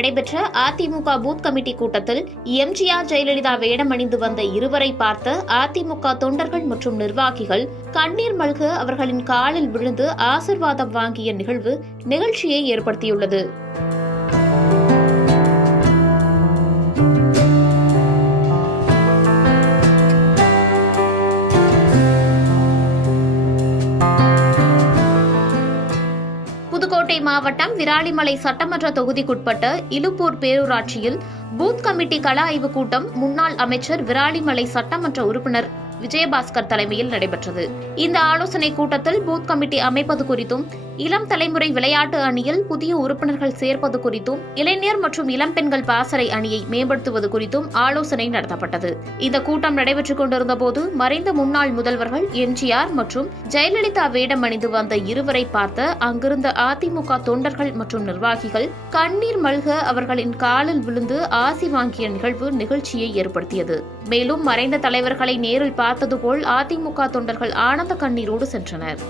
நடைபெற்ற AIADMK booth committee கூட்டத்தில் எம்ஜிஆர் ஜெயலலிதா வேடமணிந்து வந்த இருவரை பார்த்த அதிமுக தொண்டர்கள் மற்றும் நிர்வாகிகள் கண்ணீர் மல்க அவர்களின் காலில் விழுந்து ஆசிர்வாதம் வாங்கிய நிகழ்வு நிகழ்ச்சியை ஏற்படுத்தியுள்ளது. புதுக்கோட்டை மாவட்டம் விராலிமலை சட்டமன்ற தொகுதிக்குட்பட்ட இலுப்பூர் பேரூராட்சியில் பூத் கமிட்டி கள ஆய்வுக் கூட்டம் முன்னாள் அமைச்சர் விராலிமலை சட்டமன்ற உறுப்பினர் விஜயபாஸ்கர் தலைமையில் நடைபெற்றது. இந்த ஆலோசனைக் கூட்டத்தில் பூத் கமிட்டி அமைப்பது குறித்தும், இளம் தலைமுறை விளையாட்டு அணியில் புதிய உறுப்பினர்கள் சேர்ப்பது குறித்தும், இளைஞர் மற்றும் இளம்பெண்கள் பாசறை அணியை மேம்படுத்துவது குறித்தும் ஆலோசனை நடத்தப்பட்டது. இந்த கூட்டம் நடைபெற்றுக் கொண்டிருந்த போது மறைந்த முன்னாள் முதல்வர்கள் எம்ஜிஆர் மற்றும் ஜெயலலிதா வேடம் அணிந்து வந்த இருவரை பார்த்த அங்கிருந்த அதிமுக தொண்டர்கள் மற்றும் நிர்வாகிகள் கண்ணீர் மல்க அவர்களின் காலில் விழுந்து ஆசி வாங்கிய நிகழ்வு நிகழ்ச்சியை ஏற்படுத்தியது. மேலும் மறைந்த தலைவர்களை நேரில் பார்த்தது போல் அதிமுக தொண்டர்கள் ஆனந்த கண்ணீரோடு சென்றனர்.